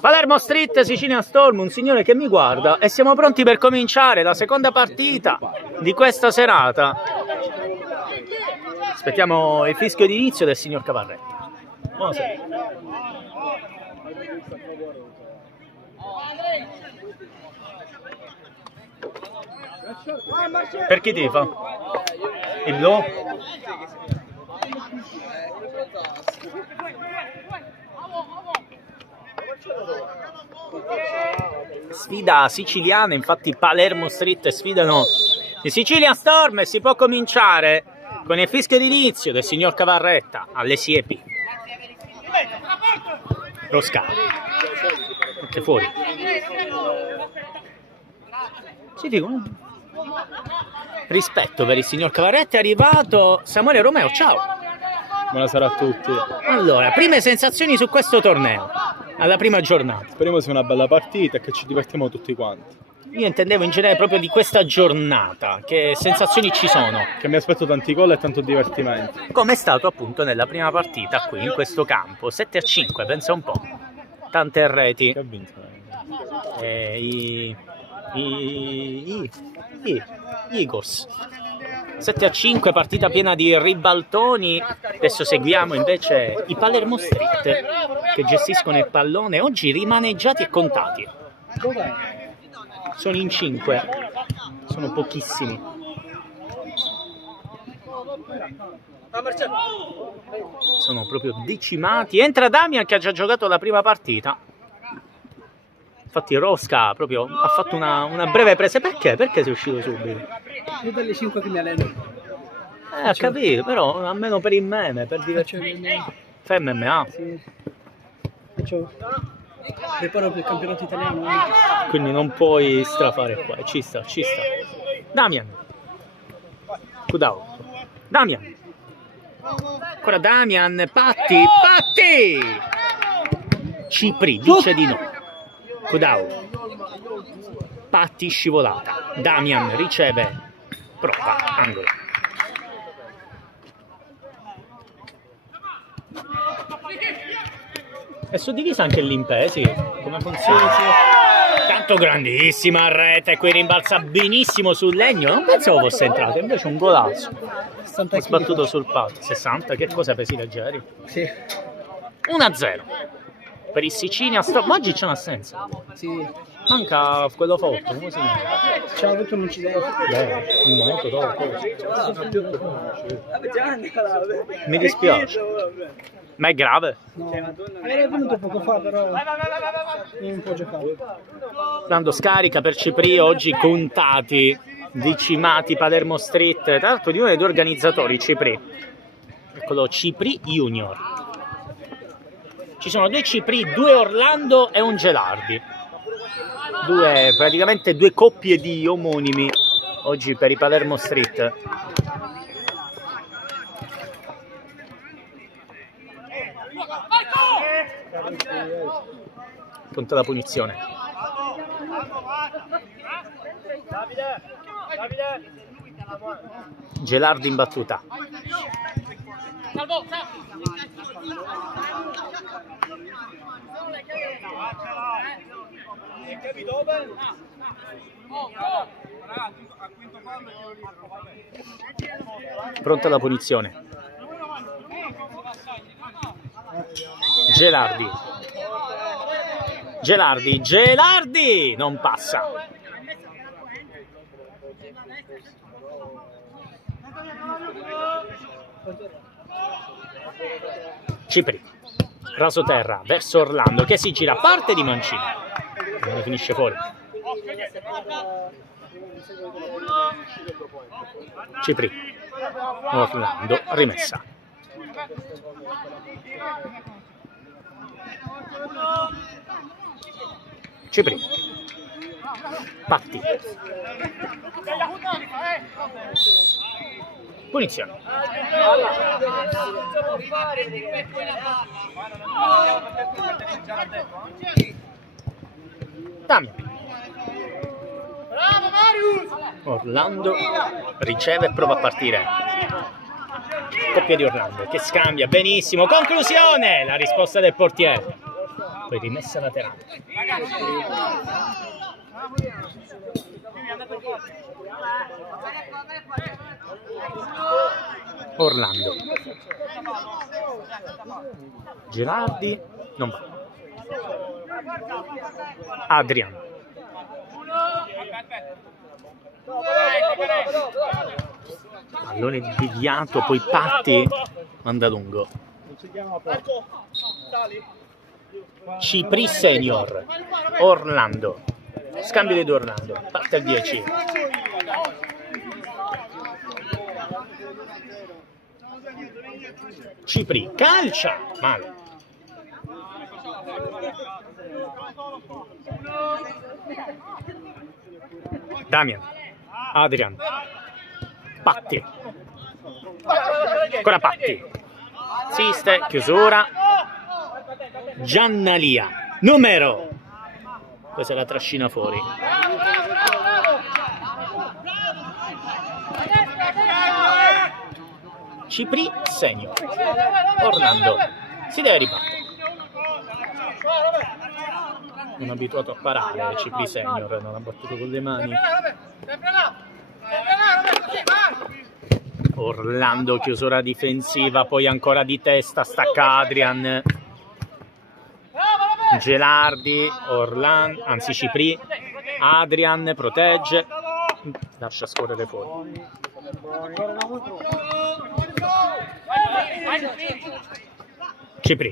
Palermo Street, Sicilian Storm, un signore che mi guarda e siamo pronti per cominciare la seconda partita di questa serata. Aspettiamo il fischio di inizio del signor Cavarretta. Buonasera. Per chi tifa? Il blu? Sfida siciliana, infatti Palermo Street sfidano i Sicilian Storm e si può cominciare con il fischio di inizio del signor Cavarretta alle siepi. Rosca, anche fuori. Ci dico, rispetto per il signor Cavarretta, è arrivato Samuele Romeo, ciao. Buonasera a tutti. Allora, prime sensazioni su questo torneo, alla prima giornata. Speriamo sia una bella partita e che ci divertiamo tutti quanti. Io intendevo in generale proprio di questa giornata, che sensazioni ci sono? Che mi aspetto tanti gol e tanto divertimento. Come è stato appunto nella prima partita qui in questo campo, 7-5, pensa un po'. Tante reti. Che ha vinto? I Eagles. 7-5, partita piena di ribaltoni. Adesso seguiamo invece i Palermo Street che gestiscono il pallone, oggi rimaneggiati e contati. Sono in 5, sono pochissimi. Sono proprio decimati. Entra Damian che ha già giocato la prima partita. Infatti Rosca proprio ha fatto una breve presa. Perché? Perché sei uscito subito? Io dalle 5 che mi alleno. Ho capito, però almeno per il meme, per divertirmi. Fai MMA? Sì. Preparo per il campionato italiano. Quindi non puoi strafare qua. Ci sta, ci sta. Damian. Kudau. Damian. Ancora Damian. Patti. Patti. Cipri dice di no. Kudau. Patti scivolata. Damian riceve. Prova. Angolo. È suddivisa anche l'Impesi, come funziona? Tanto grandissima rete, qui rimbalza benissimo sul legno. Non pensavo fosse entrato, invece un golazzo. Ho sbattuto sul palco. 60, che cosa, pesi leggeri? Sì. 1-0 per il Sicilian Storm. Ma oggi c'è un'assenza. Sì. Manca quello forte, come si chiama? C'è avuto un incidente. In moto, dopo. Mi dispiace. Ma è grave? No. Era venuto poco fa, però non può giocare. Dando scarica per Cipri, oggi contati, decimati Palermo Street, tra l'altro di uno dei due organizzatori, Cipri. Eccolo, Cipri Junior. Ci sono due Cipri, due Orlando e un Gelardi. Praticamente due coppie di omonimi oggi per i Palermo Street. Pronta la punizione. Gelardi in battuta. Pronta la punizione. Gelardi. Gelardi, Gelardi! Non passa. Cipri. Rasoterra verso Orlando che si gira, parte di Mancini. Non finisce fuori. Cipri. Orlando, rimessa. Cipri. Patti. Punizione. Damian. Orlando riceve e prova a partire. Coppia di Orlando che scambia benissimo. Conclusione. La risposta del portiere. poi rimessa laterale. Orlando, Gelardi, non va. Adrian, pallone deviato, poi Patti manda lungo. Cipri senior, Orlando, scambio di due Orlando, parte al 10. Cipri, calcia, male. Damian, Adrian, Patti, ancora Patti, Siste, chiusura, Giannalia, numero, questa è la trascina fuori. Cipri senior, Orlando, si deve ribattere. Non abituato a parare, Cipri senior, non ha battuto con le mani. Orlando, chiusura difensiva, poi ancora di testa, stacca Adrian. Gelardi, Orlando, anzi Cipri, Adrian protegge, lascia scorrere fuori.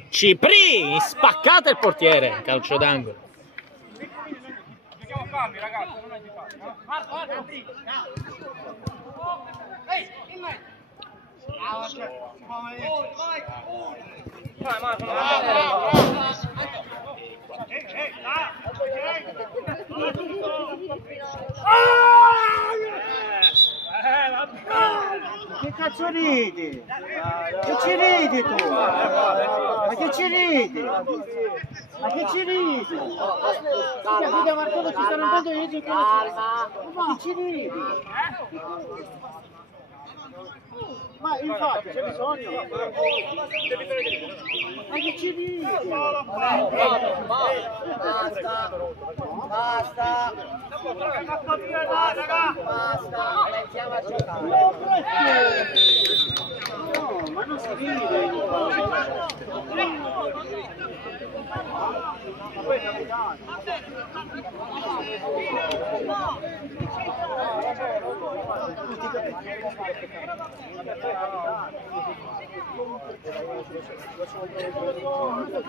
Cipri, spaccata il portiere, calcio d'angolo. Che cazzo ridi? Che ci ridi tu? Ma che ci ridi? Ma che ci ridi? Capite Marco, ci stanno andando io che ma che ci ridi? Ma infatti c'è bisogno. Ma che ci ridi? Basta. Iniziamo a giocare. No, ma non si ride.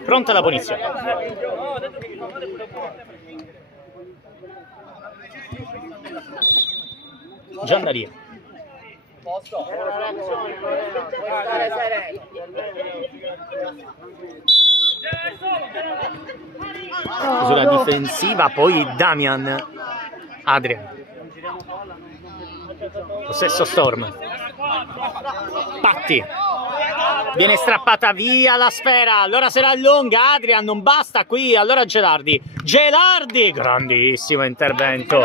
Pronta la punizione. Giannaria. Chiusura difensiva, poi Damian, Adrian. Possesso Storm. Patti. Viene strappata via la sfera, allora se la allunga Adrian, non basta qui, allora Gelardi, grandissimo intervento.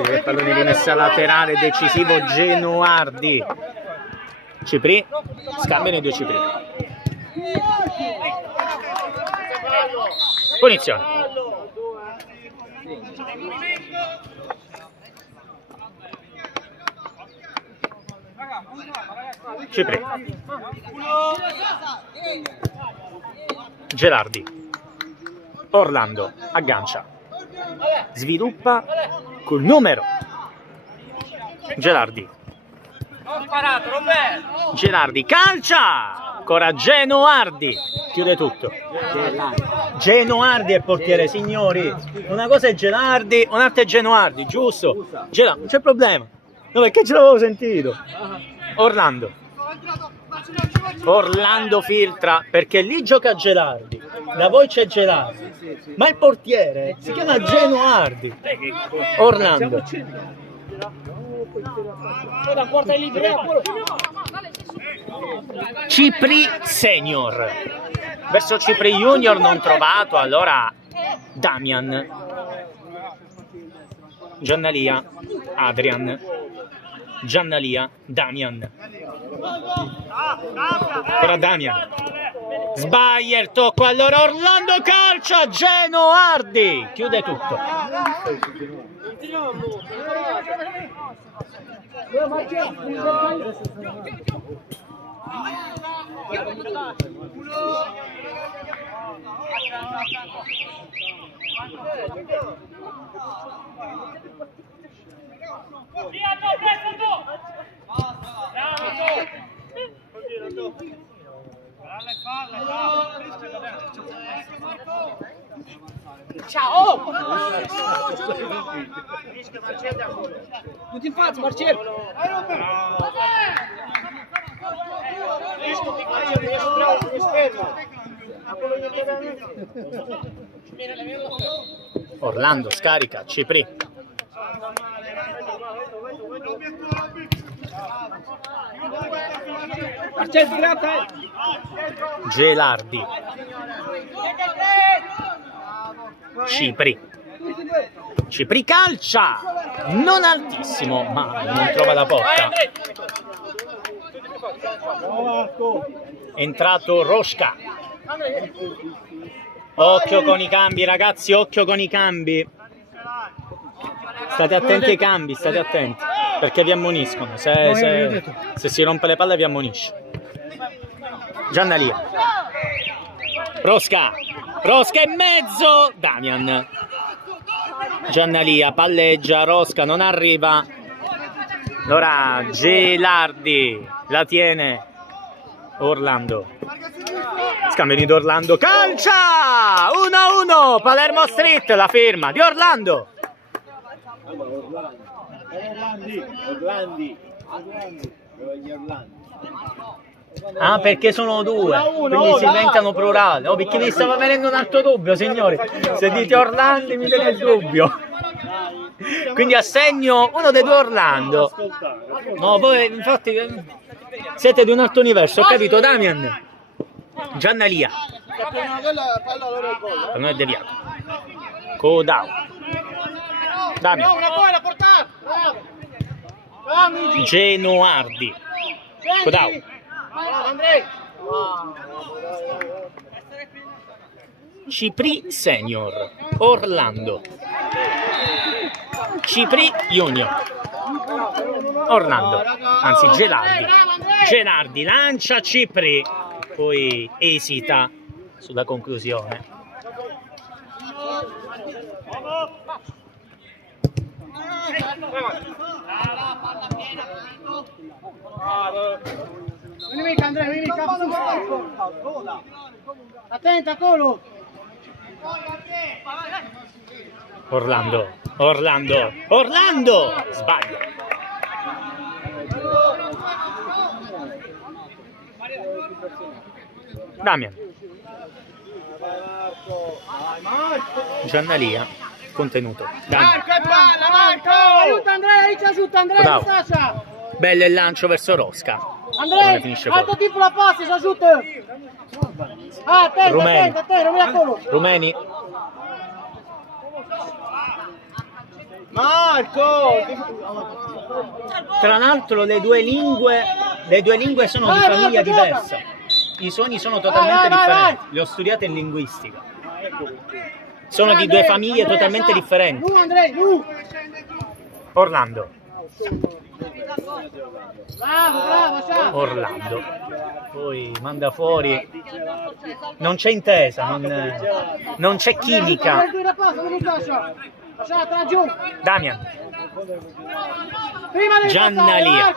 Il pallone di messa laterale decisivo Genoardi. Cipri, scambiano i due Cipri. Punizione. Cipri. Gelardi. Orlando aggancia. Sviluppa col numero. Gelardi. Gelardi calcia. Ancora Genoardi. Chiude tutto. Genoardi è portiere, signori. Una cosa è Gelardi, un'altra è Genoardi, giusto? Non c'è problema. No, perché ce l'avevo sentito. Orlando filtra perché lì gioca Gelardi, da voi c'è Gelardi, ma il portiere si chiama Genoardi. Orlando. Cipri senior verso Cipri junior non trovato, allora Damian, Giannalia, Adrian, Giannalia, Damian, ora Damian, Sbaglia il tocco, allora Orlando calcia, Genoardi chiude tutto. Ciao! Non ti faccio, Marcello! Orlando scarica, Cipri. Marcello, grazie! Gelardi. Cipri. Cipri calcia! Non altissimo, ma non trova la porta. Entrato Rosca. Occhio con i cambi, ragazzi, occhio con i cambi. State attenti ai cambi, state attenti, perché vi ammoniscono. Se si rompe le palle vi ammonisce. Giannalia. Rosca in mezzo, Damian. Giannalia palleggia, Rosca non arriva. Allora Gelardi la tiene Orlando. Scambio di Orlando, calcia! 1-1, Palermo Street, la firma di Orlando. Ah, perché sono due, quindi si inventano plurale. Oh, perché mi stava venendo un altro dubbio, signori. Se dite Orlando mi viene il dubbio. Quindi assegno uno dei due Orlando. No, voi infatti siete di un altro universo, ho capito, Damian. Giannalia. Per noi è deviato. Codau. Damian. Genoardi. Codau. Cipri Senior, Orlando. Cipri Junior, Orlando, anzi Gelardi lancia Cipri, poi esita sulla conclusione. Vieni Andrea, vieni attenta Colo. Orlando, sbaglia. Damian. Giannalia, contenuto. Marco e palla, Marco! Aiuta Andrea, Sasha! Bello il lancio verso Rosca. Andrea, altro tipo la passa, si aiuta! Attento, non mi la colo! Rumeni. Marco! Tra l'altro le due lingue sono di famiglia diversa. I suoni sono totalmente differenti. Le ho studiate in linguistica. Sono di due famiglie totalmente differenti. Orlando. Orlando. Poi manda fuori. Non c'è intesa, non c'è chimica. Damian. Giannalia.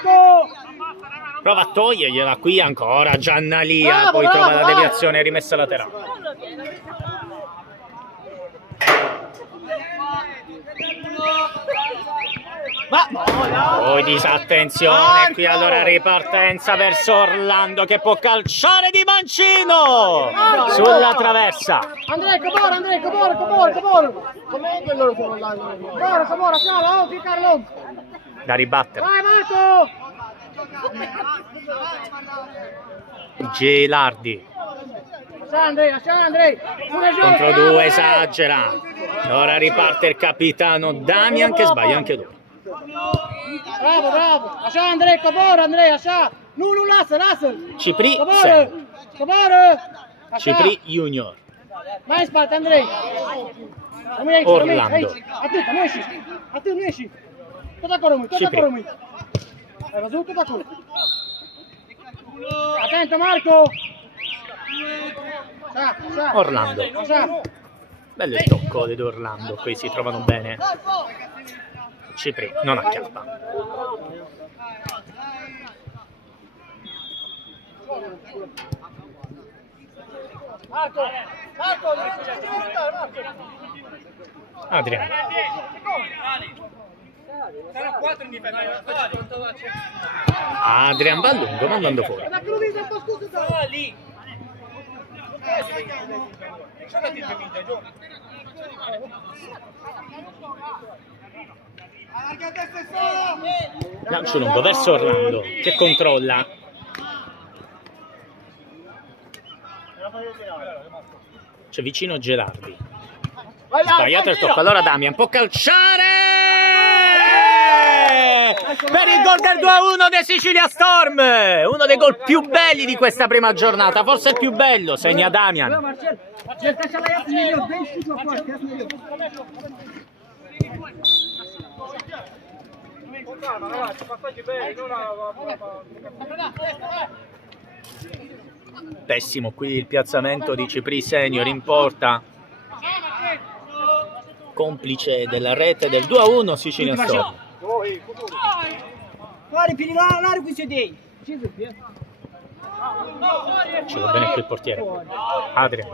Prova a togliergliela qui ancora. Giannalia. Poi trova la deviazione rimessa laterale. Poi disattenzione qui, allora ripartenza verso Orlando che può calciare di mancino sulla traversa. Andrea, Cabora. Com'è quello che Cabora, ciao, Carlo. Da ribattere. Vai Marco! Gelardi. Andrea. Contro due, esagera. Ora riparte il capitano Damian che sbaglia anche lui. Bravo. Lascia Andrea, Cabora, lascia. Non lascia. Cipri, Senior. Cipri Junior. Vai spalla Andrei. Orlando. Attento, non esci. Attento, non esci. Tocca Coromui, tocca Cipri. Coromui. Va su, tocca Coromui. Attento Marco. Orlando. Sa. Bello il tocco di Orlando, qui si trovano bene. Cipri non acchiappa. Adriano. Adrian va a lungo, mandando fuori. Lancio lungo verso Orlando che controlla. C'è vicino Gerardi. Sbagliato il tocco, allora Damian può calciare per il gol del 2-1 dei Sicilia Storm, uno dei gol più belli di questa prima giornata, forse il più bello, segna Damian. Pessimo qui il piazzamento di Cipri Senior in porta, complice della rete del 2-1 Sicilia Storm. Ci va bene qui il portiere Adrian.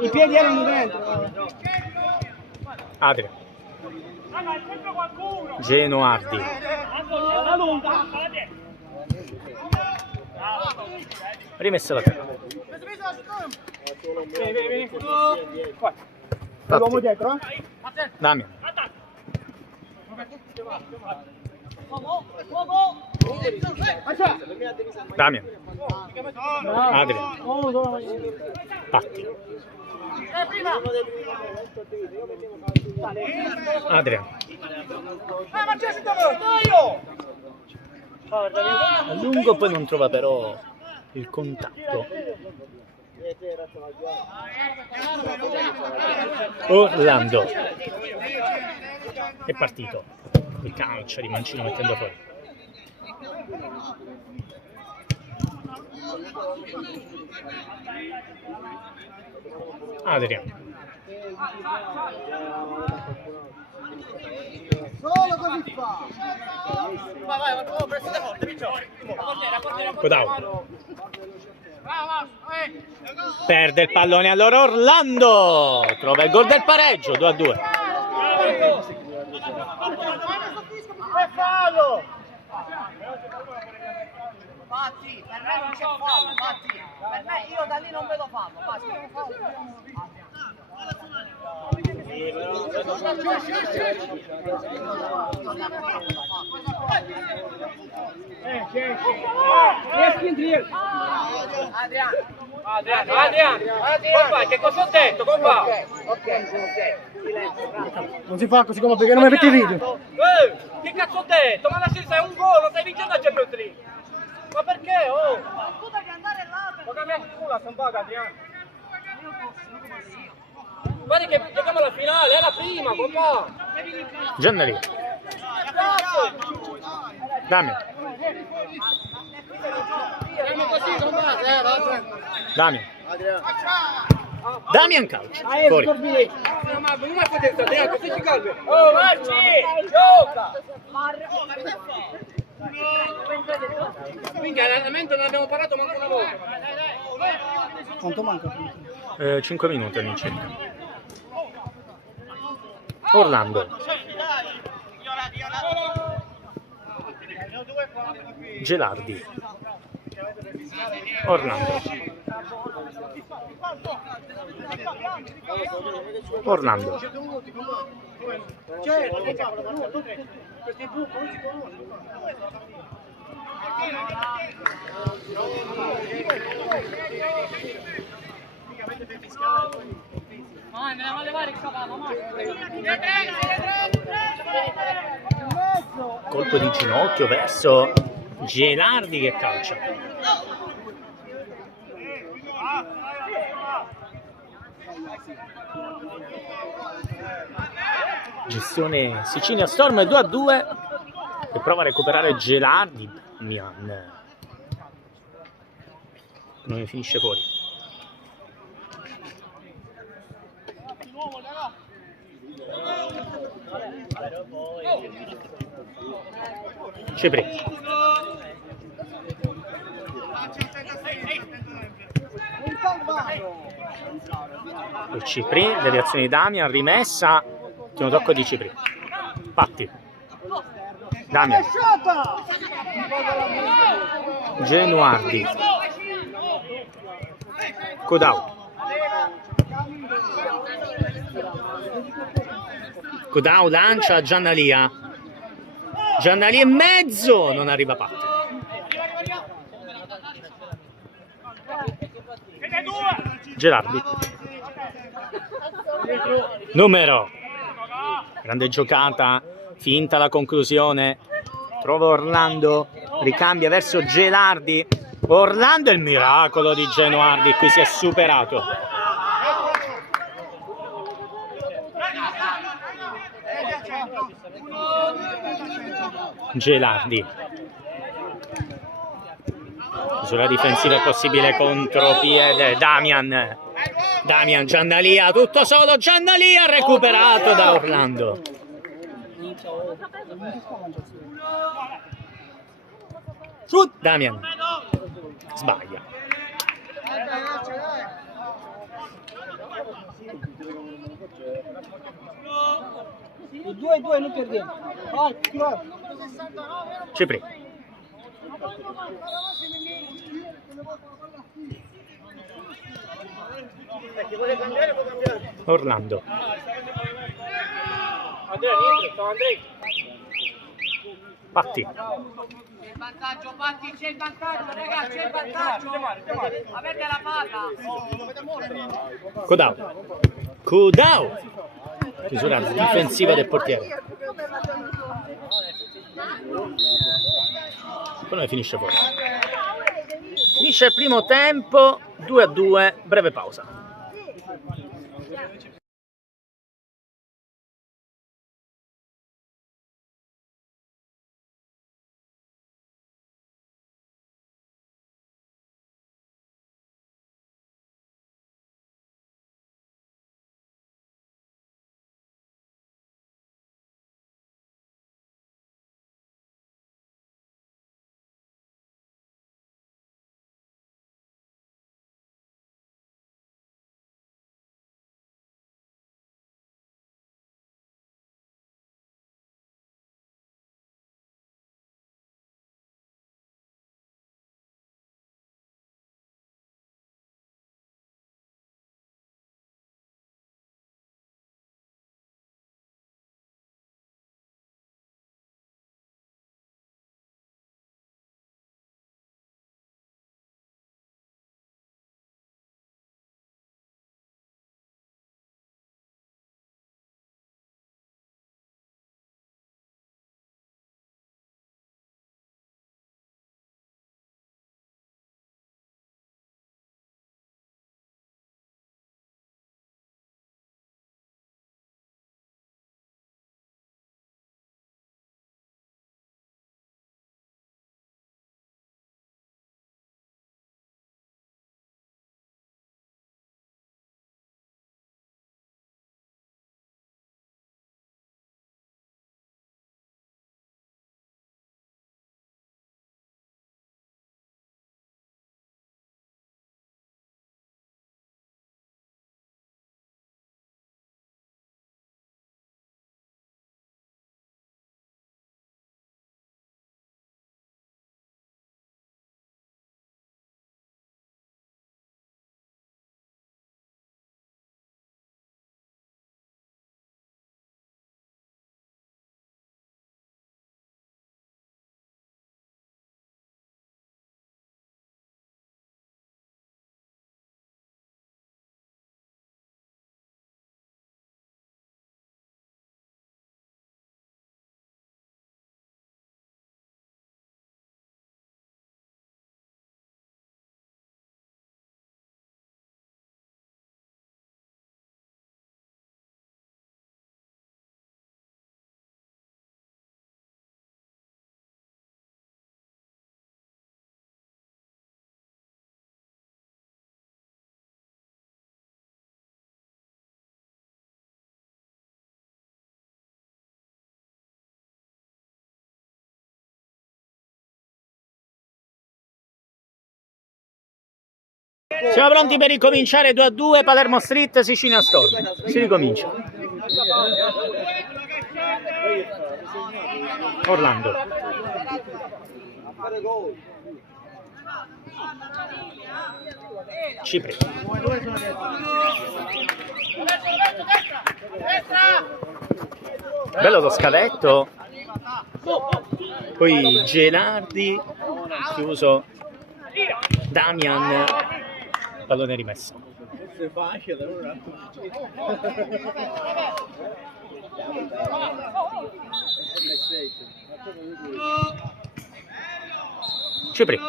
I piedi erano dentro. Adrian. Genoardi. Rimessa la terra. L'uomo dietro, Damian. Damian. Adrian. Patti. Adrian. A lungo poi non trova però il contatto. Orlando è partito, il calcio di Mancino mettendo fuori. Adrian. solo così fa. Codau. Perde il pallone, allora Orlando trova il gol del pareggio, 2-2. Fatti, per me non c'è fallo, Fatti. Per me io da lì non vedo fallo, Adrian, compà, che cosa ho detto, compà? non si fa così come perché non mi metti il video. Che cazzo ho detto? Ma lascia sei un gol, non stai vincendo a Champions League. Ma perché, oh? Tu devi andare là. Ma cambia il culo, sono vaga, Adrian. Guarda che giochiamo alla finale, è la prima, compà. Giannari. Damian. Damian. Damian calcio. Fuori. Ma non è potente, Adrian, così si calma. Oh, Marci, gioca! Quindi allenamento non abbiamo parlato manco una volta. Quanto manca? 5 minuti all'incirca. Orlando. Gelardi. Orlando. Orlando. Colpo di ginocchio verso Gelardi che calcia. Gestione Sicilia Storm 2-2 che prova a recuperare Gelardi. Damian non finisce fuori. Cipri. Il Cipri, deviazione di Damian, rimessa, ultimo tocco di Cipri. Patti. Damian. Genuardi. Codau. Codau lancia Giannalia. Giannalia in mezzo, non arriva Patti. Gelardi. Numero. Grande giocata, finta la conclusione. Trova Orlando, ricambia verso Gelardi. Orlando è il miracolo di Genuardi, qui si è superato. Gelardi. Sulla difensiva è possibile contropiede. Damian. Damian, Giannalia, tutto solo. Giannalia recuperato da Orlando. Damian sbaglia. Il 2-2 non perdiamo. Cipri. Orlando. Patti. C'è il vantaggio, Patti, c'è il vantaggio, ragazzi, c'è il vantaggio. Avete la palla. Codau. Codau. Chiusura difensiva del portiere. Poi finisce fuori. Finisce il primo tempo, 2-2, breve pausa. Siamo pronti per ricominciare 2-2 Palermo Street, Sicilia Storm. Si ricomincia. Orlando. Cipri. Bello lo scavetto. Poi Gelardi, chiuso. Damian, pallone rimesso. Cipri.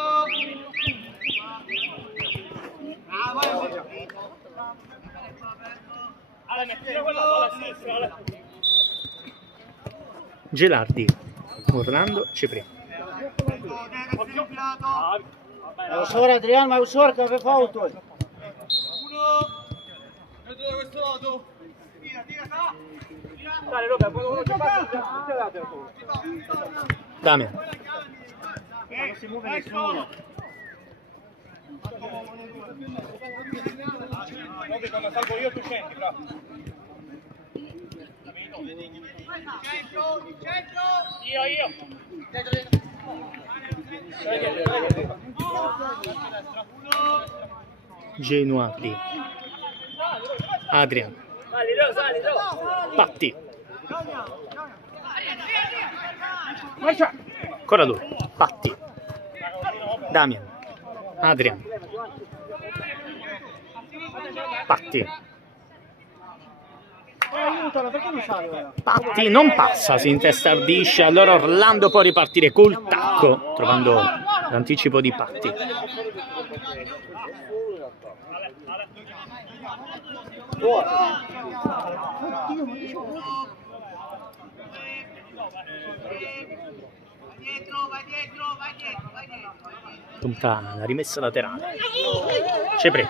Gelardi, Orlando, Cipri. Usora Adriano, ma usora che aveva fatto. Damian. Non si muove nessuno. Quando salgo io tu scendi, bravo. Centro! Io! Genuardi. Adrian. Patti. Ancora lui. Patti. Damian. Adrian. Patti. Aiutalo, perché non sale ora? Patti non passa, si intestardisce, allora Orlando può ripartire col tacco, trovando l'anticipo di Patti. Punta la rimessa laterale. Cepri.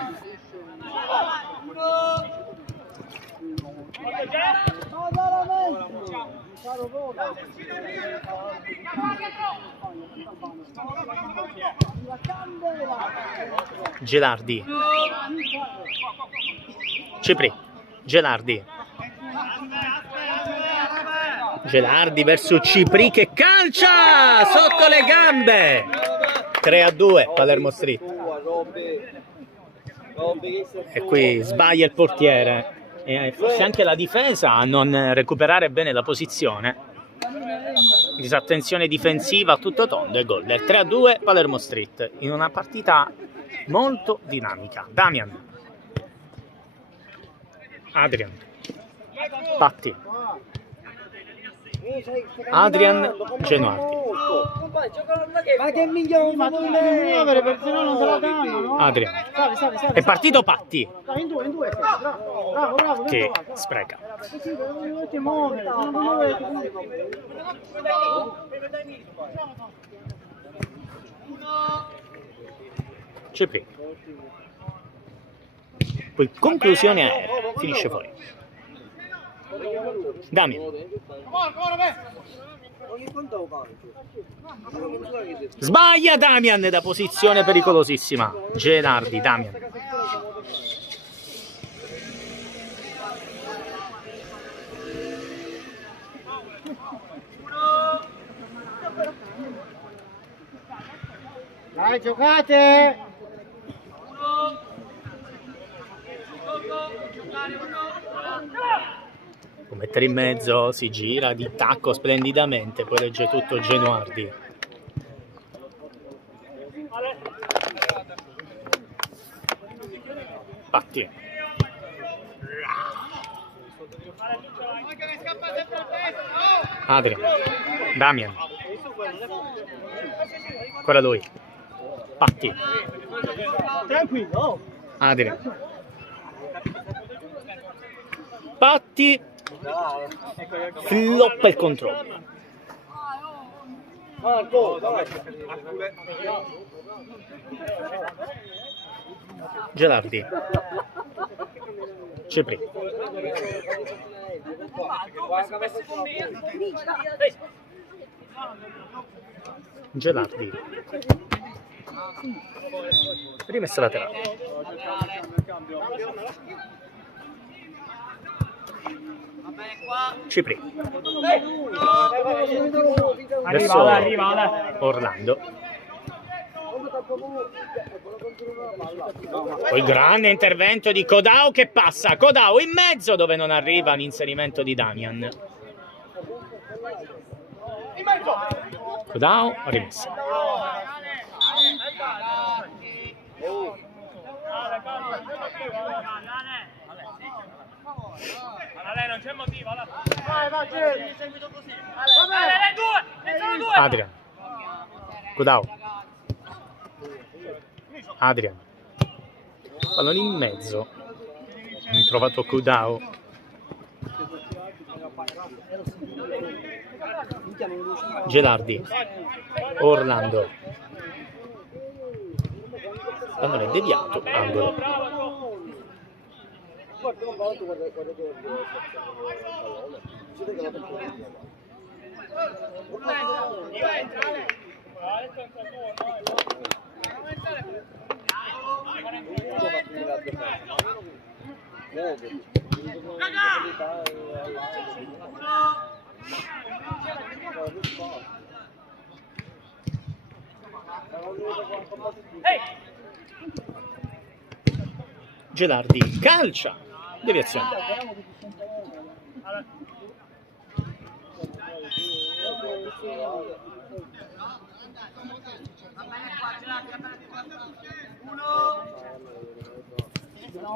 Gelardi. Cepri. Gelardi. Gelardi verso Cipri che calcia sotto le gambe. 3-2 Palermo Street. E qui sbaglia il portiere e forse anche la difesa a non recuperare bene la posizione. Disattenzione difensiva a tutto tondo e gol del 3-2 Palermo Street in una partita molto dinamica. Damian. Adrian. Patti. Adrian Genuardi. Ma che migliore, ma tu devi muovere perché sennò non te la danno, no? Adrian. Salve. È partito Patti In due, bravo. che spreca. Non ti muovere, non ti muovere. Cepri. Poi conclusione aerea, finisce fuori. Damian. Sbaglia Damian da posizione pericolosissima. Gelardi, Damian. Dai, giocate! Può mettere in mezzo, si gira di tacco splendidamente, poi legge tutto Genuardi. Patti. Adrian. Damian. Ancora lui. Patti. Tranquillo. Adrian. Patti. Floppa il controllo. Gelardi. Cepri. Gelardi. Rimessa laterale. Cipri. Arriva, Verso Orlando. Poi grande intervento di Codao che passa. Codao in mezzo dove non arriva l'inserimento di Damian. Codao, rimessa. Non c'è motivo, Vai, seguito così. Adrian. Codao. Adrian. Pallone in mezzo. Ha trovato Codao. Gelardi. Orlando. Pallone deviato. Angolo. Gelardi calcia. Deviazione.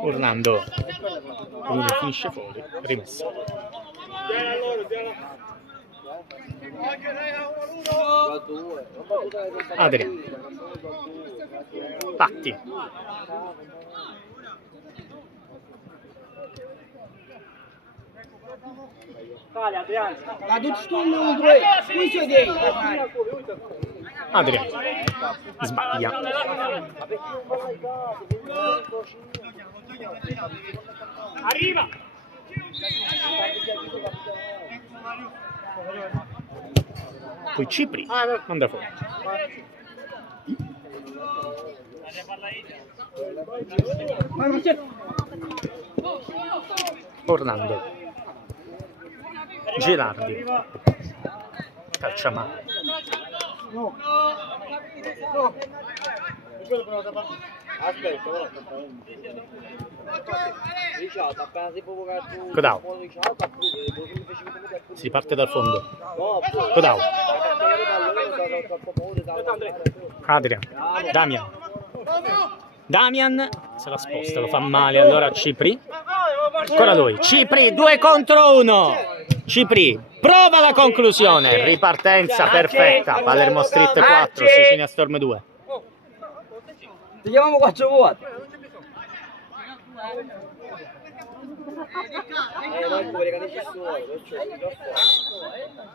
Orlando finisce fuori, rimessa. Adrian. Patti. Adrian sbaglia. Arriva! Poi Cipri manda fuori. Orlando. Gelardi. Calcia male. Codao. Si parte dal fondo. Codao. Adrian. Damian. Damian se la sposta, lo fa male allora Cipri. Ancora lui. Cipri 2 contro 1. Cipri prova la conclusione. Ripartenza perfetta. Palermo Street 4, Sicilia Storm 2. Ti chiamiamo 4 vuoti.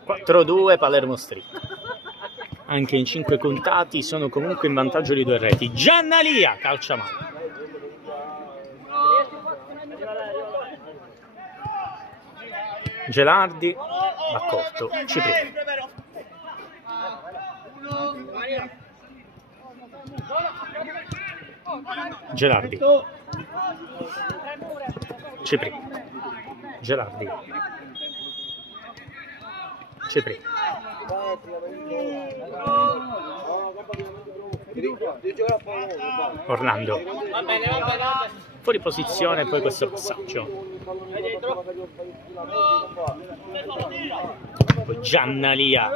4-2 Palermo Street. Anche in 5 contati sono comunque in vantaggio di 2 reti. Giannalia calcia male. Gelardi va corto. Cipri. Gelardi. Cipri. Gelardi. Cipri. Orlando. Fuori posizione poi questo passaggio. Poi Giannalia.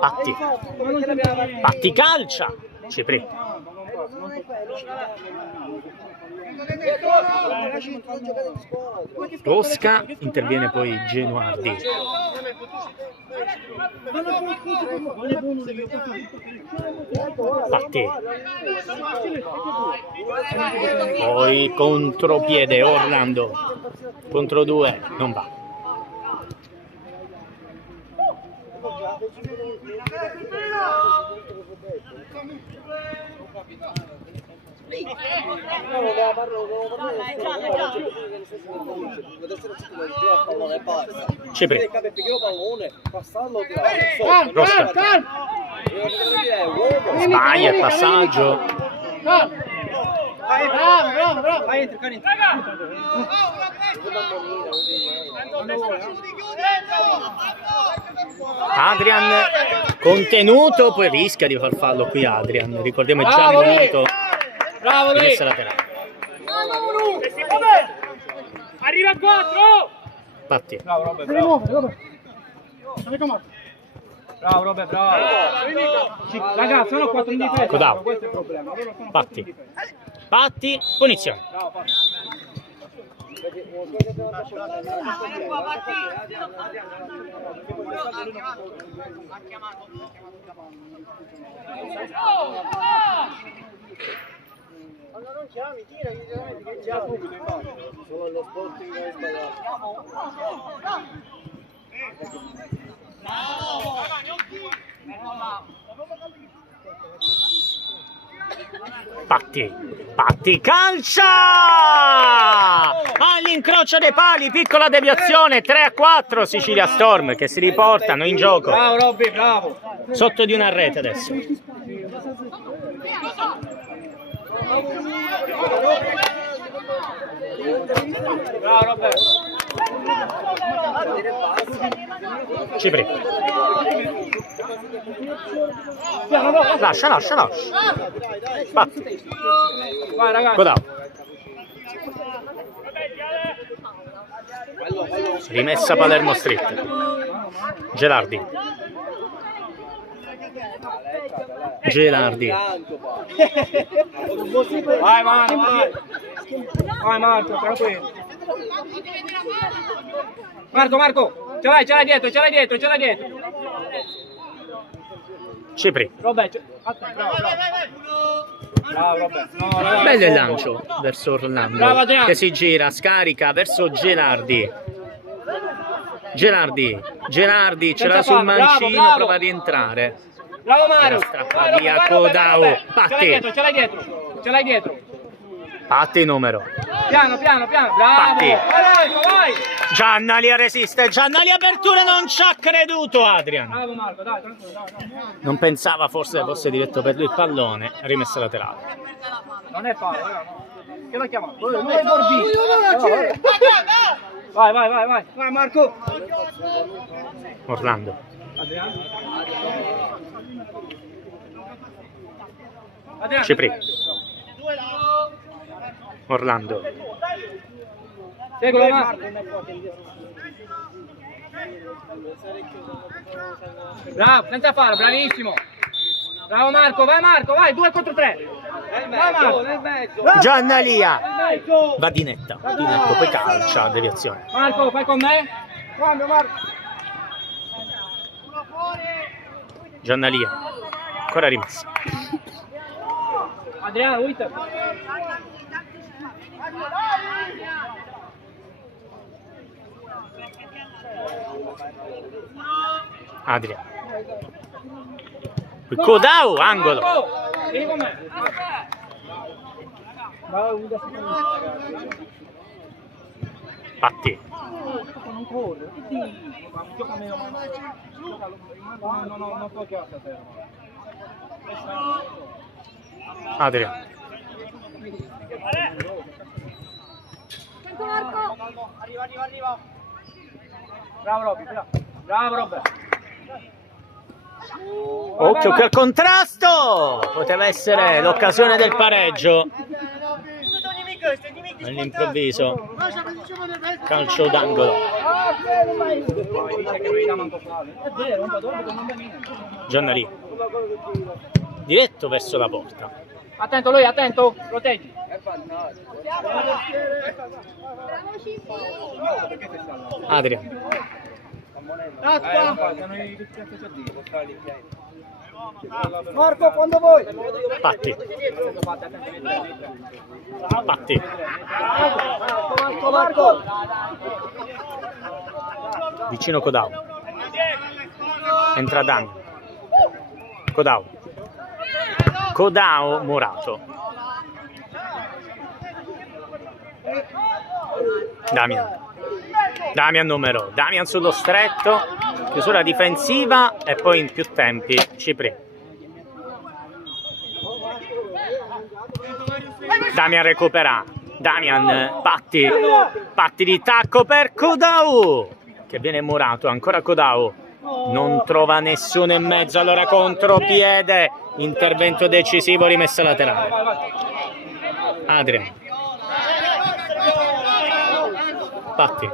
Patti. Patti calcia. Cipri. Tosca, interviene poi Genuardi. Patti. Poi contropiede Orlando. Contro 2, non va. Cipri. Calma, Rosca. calma. Sbaglia il passaggio. Bravo, bravo. Vai, entra, entra. Adrian contenuto, poi rischia di far fallo qui Adrian. Ricordiamo è già minuto. Bravo lì. Rimessa laterale. Arriva a 4. Patti. Bravo Robert, Bravo. bravo. Bravo. Bravo Robert, bravo. Ragazzi, sono 4 in difesa. Codao. Questo è il problema. Loro sono Patti. 4 in difesa. Patti, punizione. Bravo, Patti. Quando non chiami, tira che già subito infatti. Solo lo sporting è sbagliato. Patti calcia! All'incrocio dei pali, piccola deviazione, 3-4 Sicilia Storm che si riportano in gioco. Bravo Robby, bravo. Sotto di una rete adesso. Bravo Robert. Cipri. Lascia. Patti. Vai ragazzi. Codao. Rimessa Palermo Street. Gelardi. Vai Marco, vai. Vai Marco, tranquillo. Marco, ce l'hai dietro. Cipri. Robert, bravo. Bravo Robert. No, ragazzi. Bello il lancio verso Orlando Bravo, Adriano. che si gira, scarica verso Gelardi. Gelardi ce l'ha sul mancino, bravo. prova a rientrare. Bravo Mario. Strappa via Codao. Patti. Ce l'hai dietro. Patti numero. Piano. Bravo. Patti. Vai. Giannalia resiste. Giannalia apertura non ci ha creduto Adrian. Bravo Marco, dai, tranquillo, dai. Non pensava forse fosse diretto per lui il pallone. Rimessa laterale. Non è fallo, no. Che l'ha chiamato? Vai. Vai Marco. Orlando. Adriano. Cipri. Orlando. Seguilo Marco. Bravo, senza farlo, bravissimo. Bravo Marco, vai, 2 contro 3. Vai Marco. Nel mezzo. Giannalia. Va di netto, poi calcia, deviazione. Marco, fai con me. Cambio Marco. Giannalia. Ancora rimessa. Adriano, Witter. Adrian. Codao, angolo. Vieni con me. Patti. Non corre. Gioca meno. No, so che a terra. Adrian. Arriva. Bravo Robby, bravo Robert. Occhio che al contrasto! Poteva essere l'occasione del pareggio. All'improvviso. Calcio d'angolo. Giannaria. Diretto verso la porta. Attento, proteggi. Adrian. Marco, quando vuoi. Patti. Marco. Vicino Codao. Entra Dan. Codao, Morato. Damian. Damian numero, Damian sullo stretto, chiusura difensiva e poi in più tempi Cipri. Damian recupera, Damian Patti di tacco per Kodau che viene murato, ancora Kodau, non trova nessuno in mezzo, allora contropiede, intervento decisivo, rimessa laterale. Adrian Patti,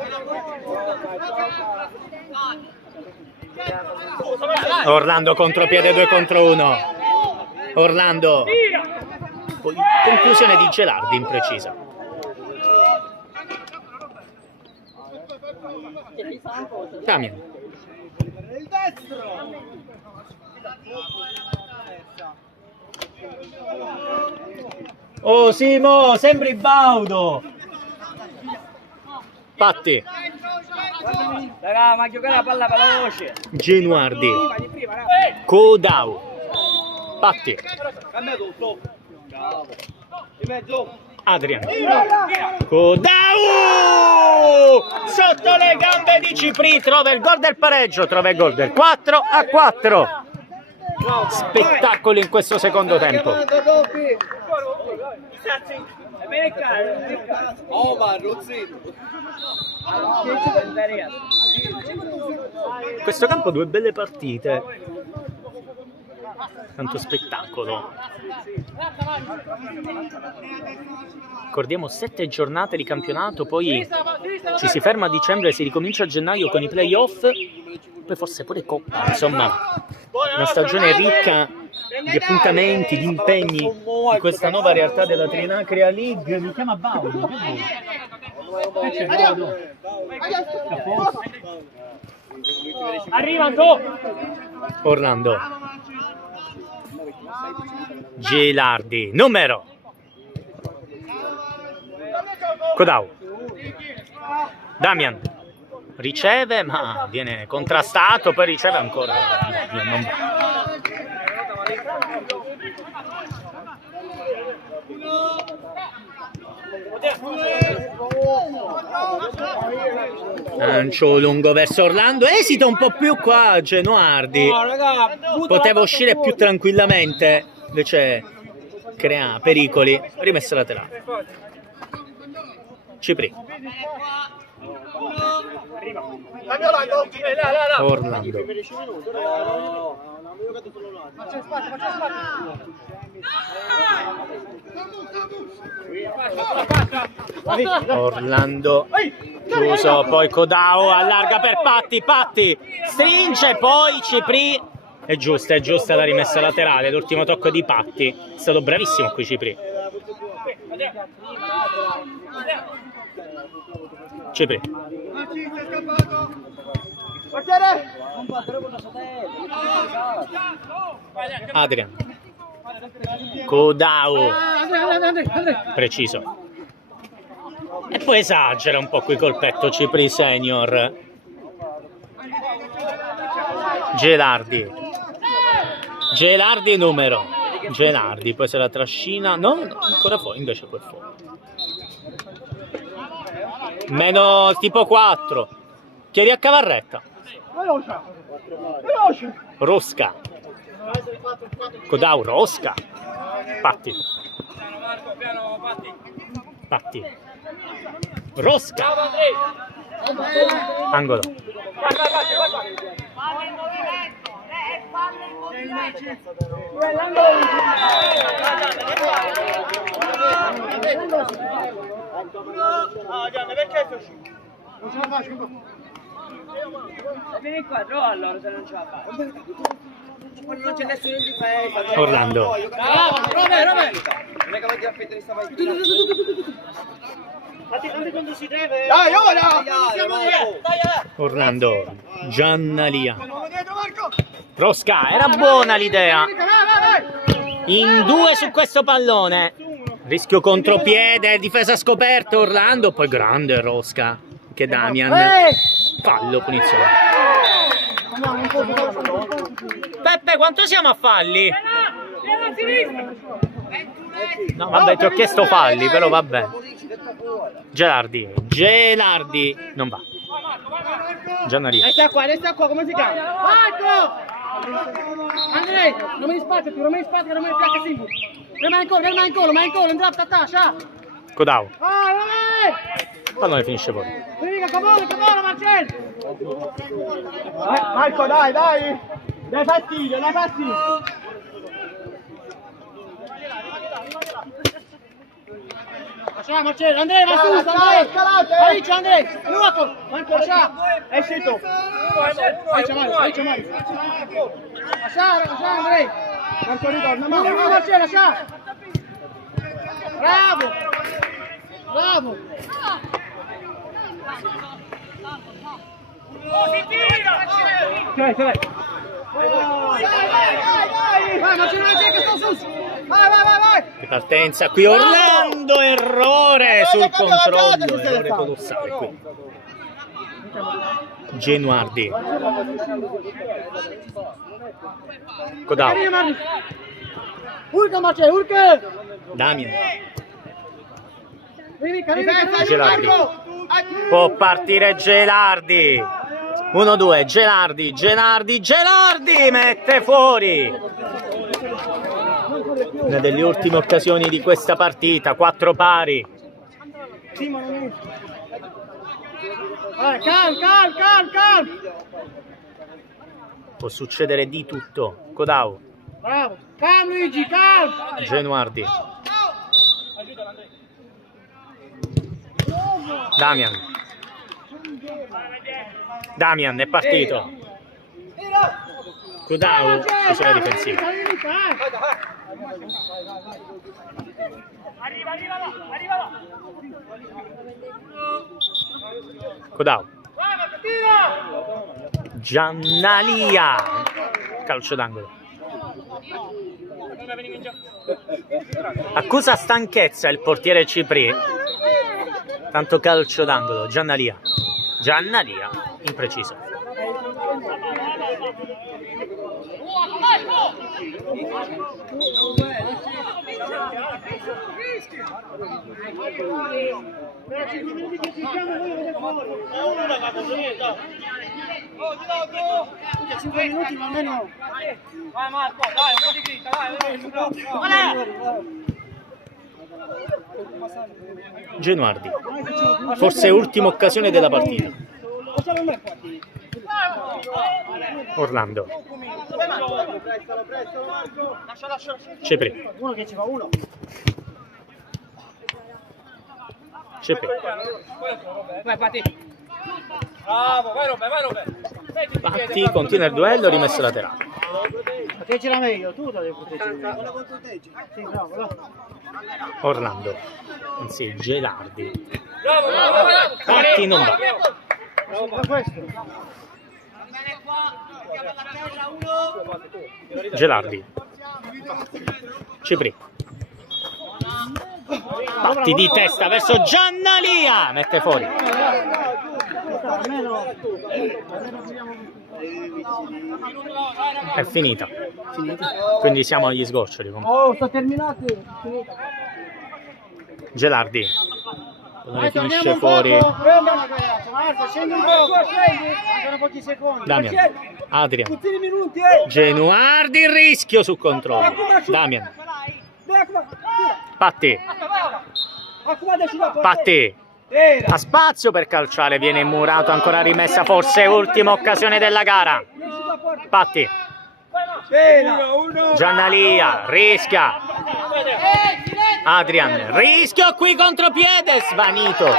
Orlando contropiede 2 contro 1, Orlando, poi conclusione di Gelardi imprecisa. Damian oh Simo, sembri Baudo. Patti, Raga, ma giocare la palla veloce. Genuardi, Kodau, Patti, Adrian, Kodau sotto le gambe di Cipri, trova il gol del pareggio, trova il gol del 4-4. Spettacolo in questo secondo tempo. Questo campo 2 belle partite, tanto spettacolo. Ricordiamo 7 giornate di campionato, poi ci si ferma a dicembre e si ricomincia a gennaio con i playoff, poi forse pure Coppa, insomma una stagione ricca di appuntamenti, di impegni di questa nuova realtà della Trinacria League. Mi chiama Baudo, che Baudo? Arrivando! Orlando, Gelardi, numero, Kodau, Damian riceve ma viene contrastato, poi riceve ancora, non va. Lancio lungo verso Orlando, esita un po' più qua Genuardi, poteva uscire più tranquillamente, invece crea pericoli, rimessa laterale. Cipri, Orlando, Orlando chiuso, poi Kodau allarga per Patti, stringe, poi Cipri, è giusta la rimessa laterale, l'ultimo tocco di Patti, è stato bravissimo qui Cipri. Adrian, Kodau, preciso, e poi esagera un po' qui col petto Cipri senior. Gelardi numero, Gelardi poi se la trascina, no, ancora fuori, invece quel fuori, meno tipo 4, chiedi a Cavarretta, Rosca, Kodau, Rosca, Patti, Rosca, angolo, Vieni qua, no, allora se non ce la fa. Non c'è nessuno in difesa. Orlando, Robè. Non è capace di affettare sta partita. Quando si deve. Dai, ora! Orlando, Giannalia, Rosca, era buona l'idea, in 2 su questo pallone, rischio contropiede, difesa scoperta Orlando, poi grande Rosca, che Damian, fallo, punizione. Peppe, quanto siamo a falli? No, vabbè, ti ho chiesto falli, però vabbè. Gelardi, non va. Giannaria. Resta qua, come si chiama? Marco! Andrei, non mi dispaccia più, non mi dispaccia, non mi dispacca singolo. Rimane in collo, in drop, Tasha. Codao. Vai! Pallone finisce fuori. Figa, cavolo, Marcello! Marco, dai! Dai fastidio! Lascia, Marcello, Andrea, va su, Andrea! Vai, Andrea! Nuovo! Marco, lascia! Esci tu! Vai, Mario! Lascia, Andrea! Marco, ritorna, Marcello, lascia! Bravo! Vai, Marcello, che sto su! Vai! Ripartenza qui Orlando, errore sul controllo, errore colossale qui. Genuardi. Codao. Urca, Marcello, urca! Damian. Difesa, Gelardi. Può partire Gelardi. 1-2, Gelardi mette fuori. Una delle ultime occasioni di questa partita, 4 pari. Cal! Può succedere di tutto. Codao. Bravo! Cal, Luigi, cal! Genuardi. Damian è partito. Codao, posizione difensiva. Codao. Giannalia. Calcio d'angolo. Accusa stanchezza il portiere Cipri. Tanto calcio d'angolo. Giannalia, impreciso. Per 5 minuti che ci siamo, voi vedete fuori. 5 minuti ma almeno. Vai Marco, dai, un po' di grinta, vai. Genuardi. Forse ultima occasione della partita. Orlando. Cepri. Uno che ci fa uno. Cepri. Vai, Patti. Bravo, vai Robè. Patti continua il duello, rimesso laterale. Proteggila meglio, tu devi proteggere. Sì, bravo, va. Orlando. Anzi, Gelardi. Bravo. Patti non va. Ma questo. Gelardi. Cipri. Patti di testa verso Giannalia. Mette fuori. È finita. Quindi siamo agli sgoccioli. Oh, sto terminato. Gelardi. Non finisce fuori. Marco, scendi un po'. Mancano pochi secondi. Damian. Adrian. Genuardi, il rischio su controllo. Damian. Patti. Ha spazio per calciare, viene murato, ancora rimessa, forse ultima occasione della gara. Patti. Giannalia, rischia. Adrian, rischio qui contropiede, svanito.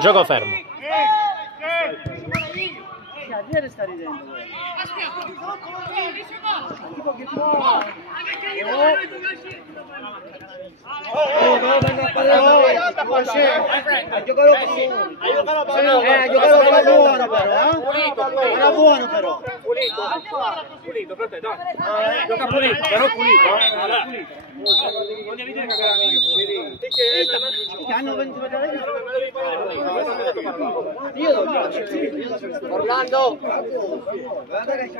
Gioco fermo. Sta ridendo. Era buono però. Pulito per te, dai. Gioca pulito, però pulito. Non devi dire che Hanno venuto a vedere. Orlando. Guarda che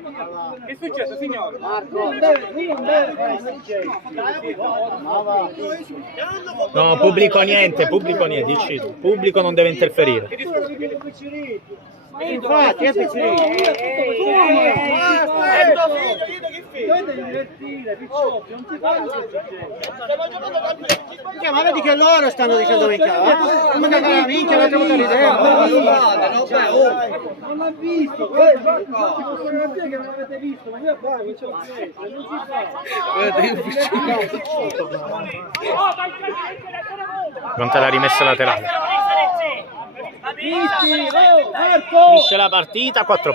Che è successo, signore? Marco, No, pubblico niente, dici tu. Pubblico non deve interferire. infatti, è ma vedi che loro stanno dicendo minchia, come che la minchia l'altra volta l'idea. Non l'ha visto, che non avete visto, ma io non c'ho Pronta la rimessa laterale. Marco! Finisce la partita, 4